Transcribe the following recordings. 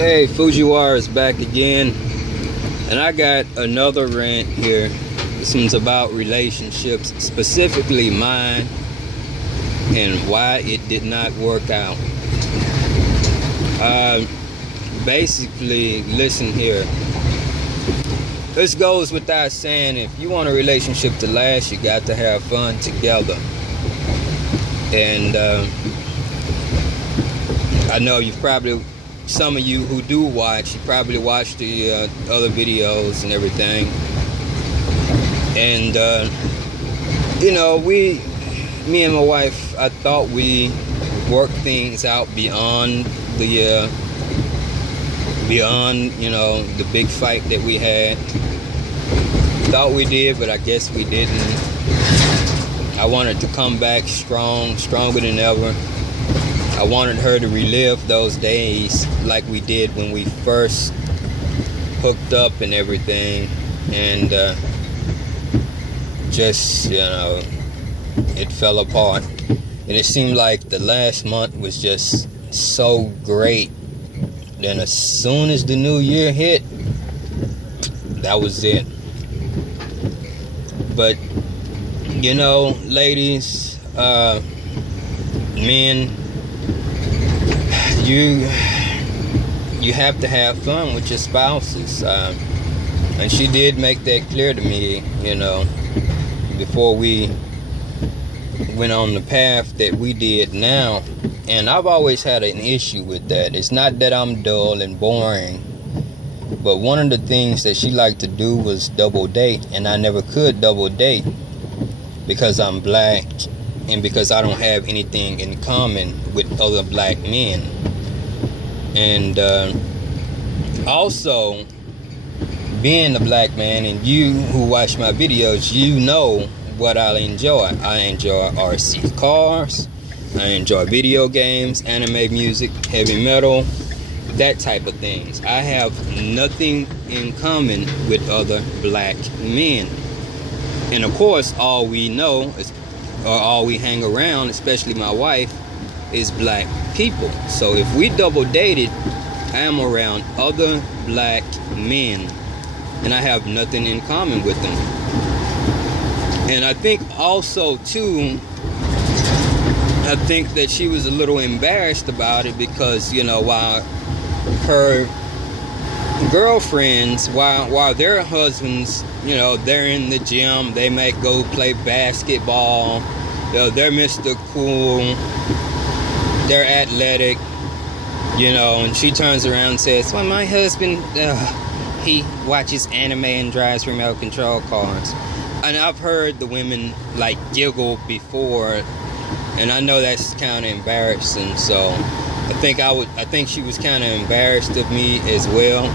Hey, Fujiwara is back again, and I got another rant here. This one's about relationships, specifically mine, and why it did not work out. Basically, listen here. This goes without saying, if you want a relationship to last, you got to have fun together. And I know some of you who do watch, you probably watch the other videos and everything. And, me and my wife, I thought we worked things out beyond the big fight that we had. Thought we did, but I guess we didn't. I wanted to come back stronger than ever. I wanted her to relive those days like we did when we first hooked up and everything. And it fell apart. And it seemed like the last month was just so great. Then as soon as the new year hit, that was it. But, ladies, men, you have to have fun with your spouses. And she did make that clear to me, before we went on the path that we did now. And I've always had an issue with that. It's not that I'm dull and boring, but one of the things that she liked to do was double date, and I never could double date because I'm black and because I don't have anything in common with other black men. And also, being a black man, and you who watch my videos, you know what I enjoy. I enjoy RC cars, I enjoy video games, anime music, heavy metal, that type of things. I have nothing in common with other black men. And of course, all we know is, or all we hang around, especially my wife, is black people. So if we double dated, I am around other black men, and I have nothing in common with them. And I think also too, I think that she was a little embarrassed about it because, while her girlfriends, while their husbands, they're in the gym, they may go play basketball, they're Mr. Cool, they're athletic, and she turns around and says, well, my husband, he watches anime and drives remote control cars. And I've heard the women giggle before, and I know that's kind of embarrassing. So I think she was kind of embarrassed of me as well.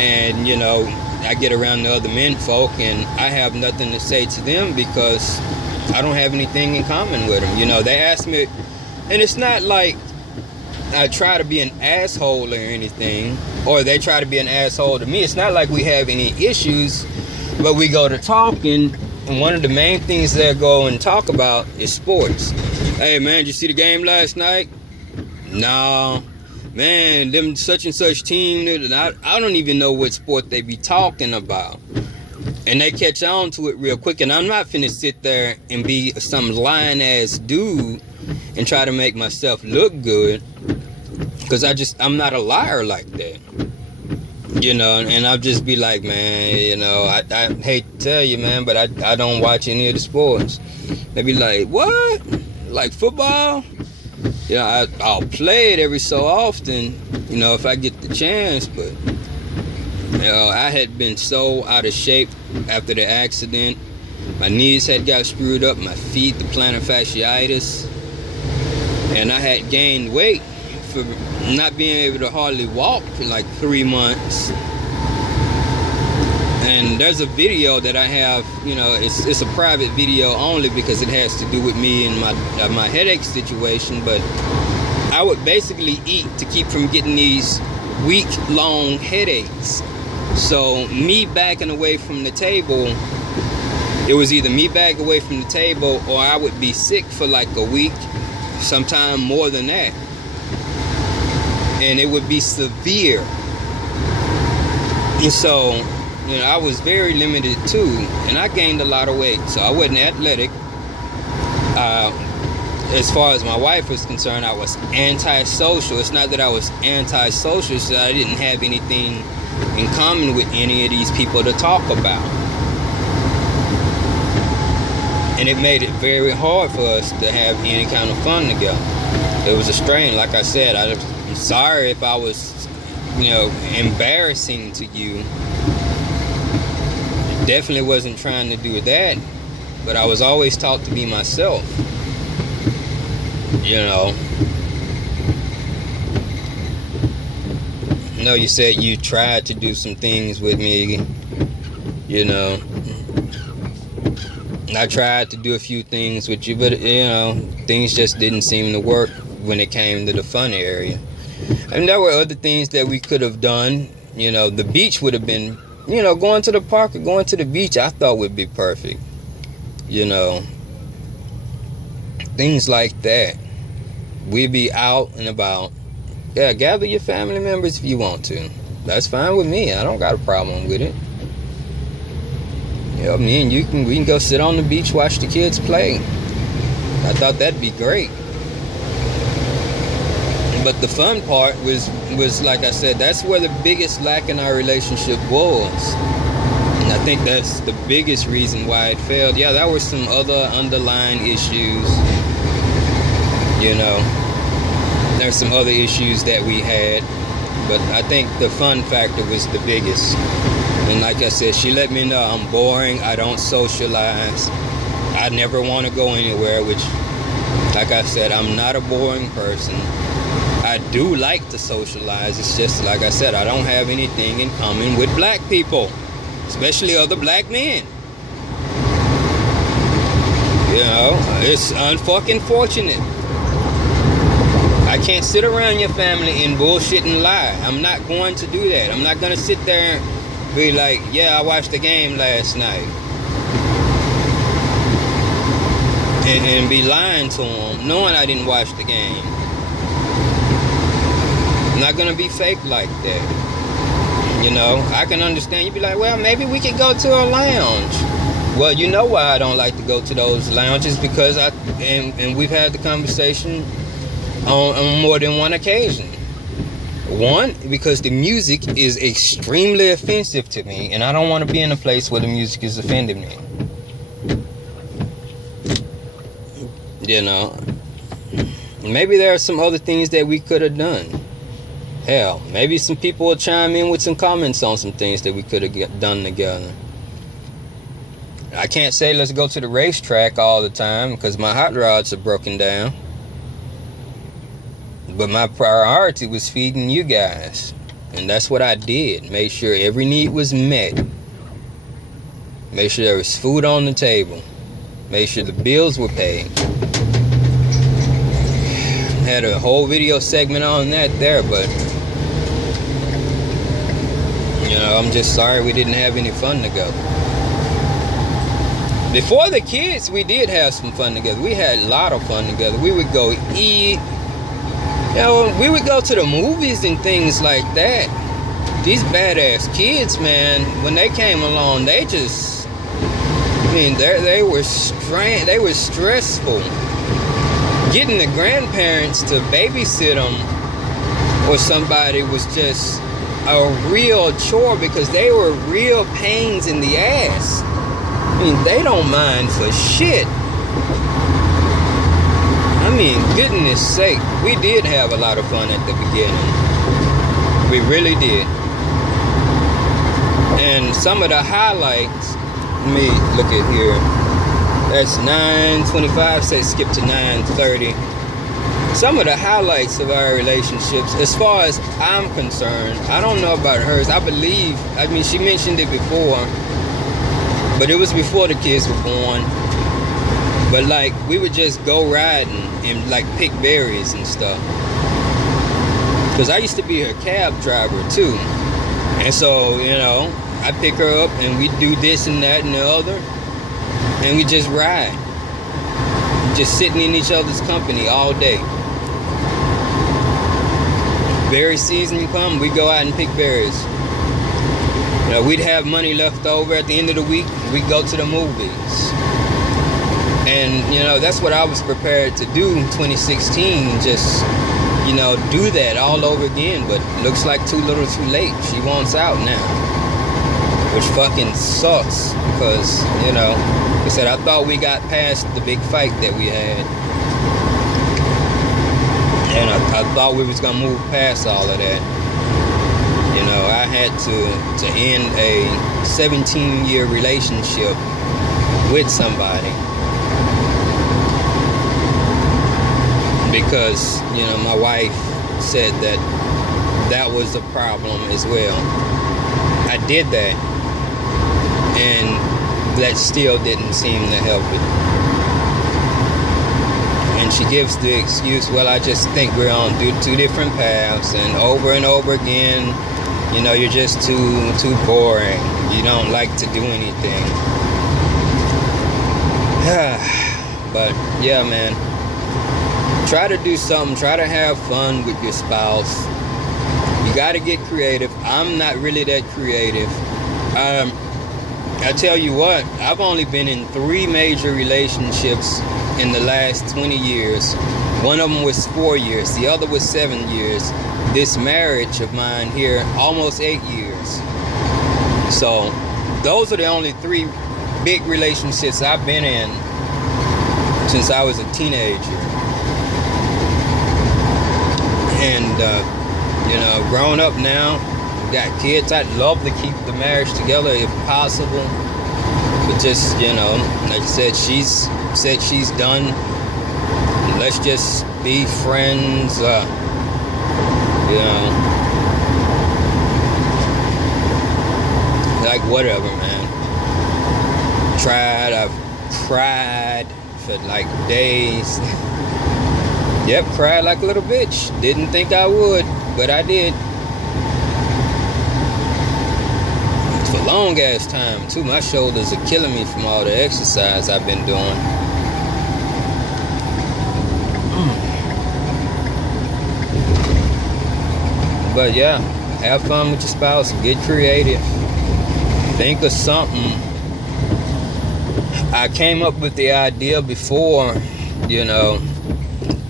And I get around the other men folk, and I have nothing to say to them because I don't have anything in common with them. They ask me, and it's not like I try to be an asshole or anything, or they try to be an asshole to me. It's not like we have any issues, but we go to talking, and one of the main things they go and talk about is sports. Hey man, did you see the game last night? No. Man, them such and such team, I don't even know what sport they be talking about. And they catch on to it real quick, and I'm not finna sit there and be some lying ass dude and try to make myself look good, because I'm not a liar like that. And I'll just be like, man, I hate to tell you, man, but I don't watch any of the sports. They be like, what? Like football? I'll play it every so often, if I get the chance, but, I had been so out of shape after the accident. My knees had got screwed up, my feet, the plantar fasciitis, and I had gained weight for not being able to hardly walk for 3 months. And there's a video that I have, it's a private video only because it has to do with me and my headache situation, but I would basically eat to keep from getting these week-long headaches. So me backing away from the table, it was either me back away from the table or I would be sick for a week, sometime more than that. and it would be severe. And so, you know, I was very limited too, and I gained a lot of weight, so I wasn't athletic. As far as my wife was concerned, I was antisocial. It's not that I was antisocial, it's that I didn't have anything in common with any of these people to talk about. And it made it very hard for us to have any kind of fun together. It was a strain. Like I said, I'm sorry if I was, you know, embarrassing to you. Definitely wasn't trying to do that, but I was always taught to be myself. You know. No, you said you tried to do some things with me, you know. I tried to do a few things with you, but, you know, things just didn't seem to work when it came to the fun area. And there were other things that we could have done. You know, the beach would have been, you know, going to the park or going to the beach, I thought would be perfect. You know, things like that. We'd be out and about. Yeah, gather your family members if you want to. That's fine with me. I don't got a problem with it. You know, me and we can go sit on the beach, watch the kids play. I thought that'd be great. But the fun part was like I said, that's where the biggest lack in our relationship was. And I think that's the biggest reason why it failed. Yeah, there were some other underlying issues. You know, there's some other issues that we had. But I think the fun factor was the biggest. And like I said, she let me know I'm boring, I don't socialize, I never want to go anywhere, which, like I said, I'm not a boring person. I do like to socialize, it's just, like I said, I don't have anything in common with black people, especially other black men. You know, it's unfucking fortunate. I can't sit around your family and bullshit and lie. I'm not going to do that. I'm not going to sit there and be like, yeah, I watched the game last night. And be lying to them, knowing I didn't watch the game. I'm not going to be fake like that. You know, I can understand. You'd be like, well, maybe we could go to a lounge. Well, you know why I don't like to go to those lounges, because and we've had the conversation on more than one occasion. One, because the music is extremely offensive to me, and I don't want to be in a place where the music is offending me. You know, maybe there are some other things that we could have done. Hell, maybe some people will chime in with some comments on some things that we could have done together. I can't say let's go to the racetrack all the time because my hot rods are broken down. But my priority was feeding you guys. And that's what I did. Made sure every need was met. Made sure there was food on the table. Made sure the bills were paid. Had a whole video segment on that there, but you know, I'm just sorry we didn't have any fun together. Before the kids, we did have some fun together. We had a lot of fun together. We would go eat. You know, we would go to the movies and things like that. These badass kids, man, when they came along, they just, I mean, they were stressful. Getting the grandparents to babysit them or somebody was just a real chore because they were real pains in the ass. I mean, they don't mind for shit. I mean, goodness sake, we did have a lot of fun at the beginning. We really did. And some of the highlights, let me look at here. That's 9:25, say skip to 9:30. Some of the highlights of our relationships, as far as I'm concerned, I don't know about hers. I mean, she mentioned it before, but it was before the kids were born. But like, we would just go riding and like pick berries and stuff. Because I used to be her cab driver too. And so, you know, I pick her up and we do this and that and the other. And we just ride. Just sitting in each other's company all day. berry season come, we go out and pick berries. You know, we'd have money left over at the end of the week, we'd go to the movies. And, you know, that's what I was prepared to do in 2016, just, you know, do that all over again. But looks like too little too late. She wants out now, which fucking sucks, because, you know, like I said, I thought we got past the big fight that we had. And I thought we was gonna move past all of that. You know, I had to end a 17-year relationship with somebody because, you know, my wife said that that was a problem as well. I did that, and that still didn't seem to help it. And she gives the excuse, well, I just think we're on two different paths, and over again, you know, you're just too boring. You don't like to do anything. But yeah, man, try to do something. Try to have fun with your spouse. You got to get creative. I'm not really that creative. I tell you what, I've only been in 3 major relationships in the last 20 years. One of them was 4 years. The other was 7 years. This marriage of mine here, almost 8 years. So those are the only 3 big relationships I've been in since I was a teenager. And, you know, grown up now, got kids. I'd love to keep the marriage together if possible. But just, you know, like I said, she's said she's done. Let's just be friends. You know, like whatever, man. I've cried for like days. Yep, cried like a little bitch. Didn't think I would, but I did. For a long ass time too. My shoulders are killing me from all the exercise I've been doing. But yeah, have fun with your spouse, get creative, think of something. I came up with the idea before, you know,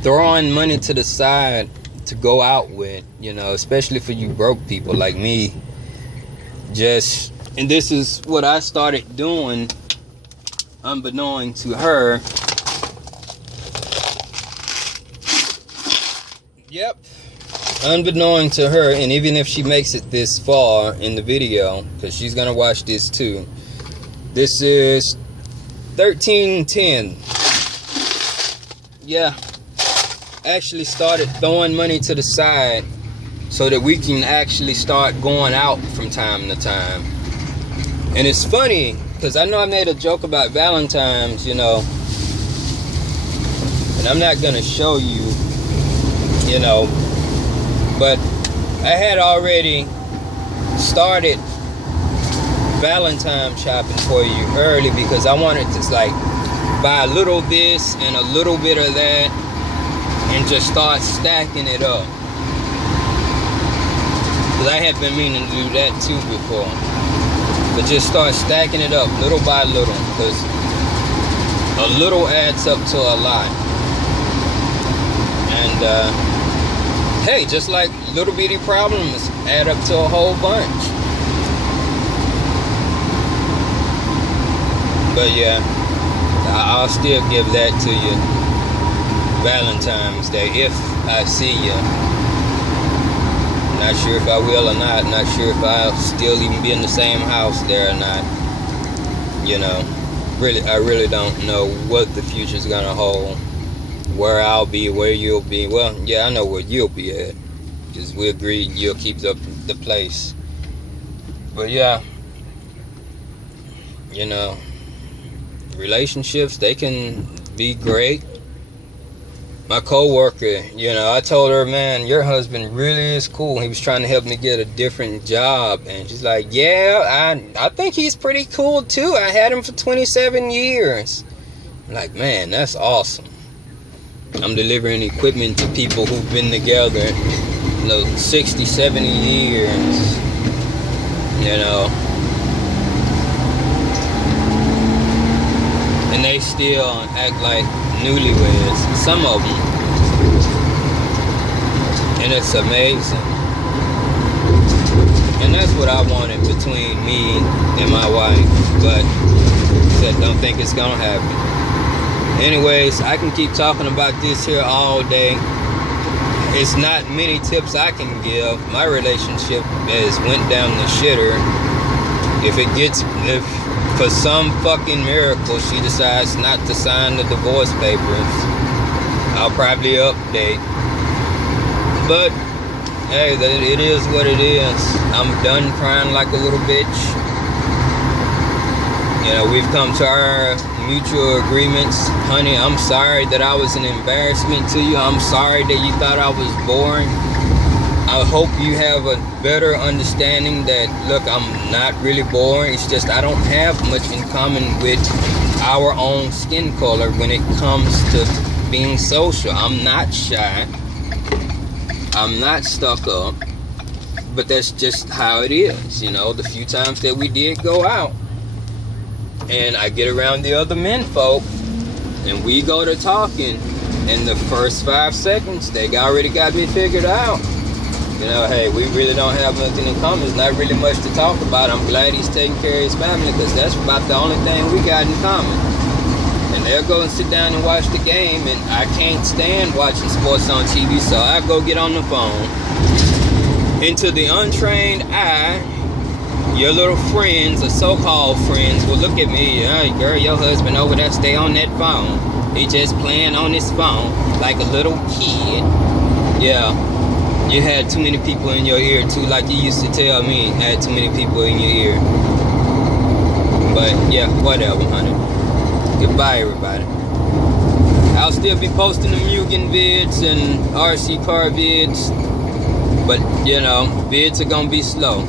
throwing money to the side to go out with, you know, especially for you broke people like me. Just, and this is what I started doing, unbeknown to her. Yep. Unbeknown to her, and even if she makes it this far in the video, because she's gonna watch this too. This is 1310. Yeah, actually started throwing money to the side so that we can actually start going out from time to time. And it's funny because I know I made a joke about Valentine's, you know, and I'm not gonna show you, you know, but I had already started Valentine shopping for you early because I wanted to like buy a little of this and a little bit of that and just start stacking it up. Because I had been meaning to do that too before. But just start stacking it up little by little, because a little adds up to a lot. And hey, just like little bitty problems add up to a whole bunch. But yeah, I'll still give that to you Valentine's Day if I see you. Not sure if I will or not. Not sure if I'll still even be in the same house there or not. You know, really, I really don't know what the future's gonna hold. Where I'll be, where you'll be. Well, yeah, I know where you'll be at, because we agreed you'll keep the place. But yeah, you know, relationships, they can be great. My co-worker, you know, I told her, man, your husband really is cool. He was trying to help me get a different job. And she's like, yeah, I think he's pretty cool too. I had him for 27 years. I'm like, man, that's awesome. I'm delivering equipment to people who've been together 60, 70 years, you know, and they still act like newlyweds, some of them, and it's amazing. And that's what I wanted between me and my wife, but I don't think it's gonna happen. Anyways, I can keep talking about this here all day. It's not many tips I can give. My relationship has went down the shitter. If for some fucking miracle she decides not to sign the divorce papers, I'll probably update. But hey, it is what it is. I'm done crying like a little bitch. You know, we've come to our mutual agreements. Honey, I'm sorry that I was an embarrassment to you. I'm sorry that you thought I was boring. I hope you have a better understanding that, look, I'm not really boring. It's just I don't have much in common with our own skin color when it comes to being social. I'm not shy. I'm not stuck up. But that's just how it is. You know, the few times that we did go out, and I get around the other men folk, and we go to talking, in the first 5 seconds, they already got me figured out. You know, hey, we really don't have nothing in common. There's not really much to talk about. I'm glad he's taking care of his family, because that's about the only thing we got in common. And they'll go and sit down and watch the game, and I can't stand watching sports on TV, so I go get on the phone. And to the untrained eye, your little friends, or so-called friends, will look at me, hey, girl, your husband over there, stay on that phone. He just playing on his phone like a little kid. Yeah, you had too many people in your ear too, like you used to tell me, had too many people in your ear. But yeah, whatever, honey. Goodbye, everybody. I'll still be posting the Mugen vids and RC car vids, but you know, vids are gonna be slow.